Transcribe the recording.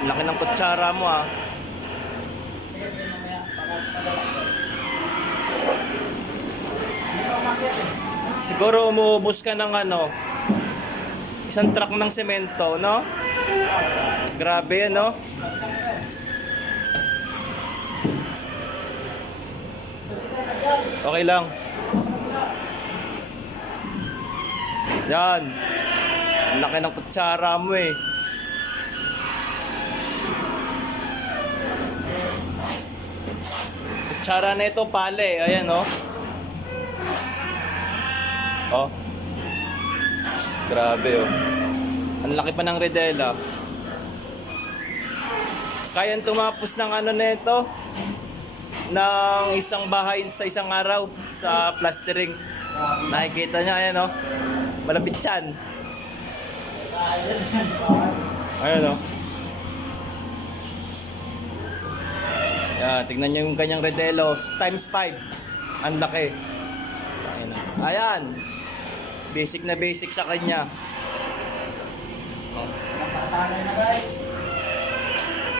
Laki ng kutsara mo ah. Siguro umuubos ka ng ano, isang truck ng semento, no? Grabe no? Okay lang. Yan. Laki ng kutsara mo eh. Kutsara na ito, pale. Ayan, oh. Oh. Grabe, oh. Ang laki pa ng redela. Kayang tumapos ng ano na ito? ng isang bahay sa isang araw sa plastering. Nakikita niya, ayan, oh. Malapit yan. Ayan, oh. Yan, tignan niyo yung kanyang redelo. Times 5. Ang laki. Ayan. Basic na basic sa kanya. Guys.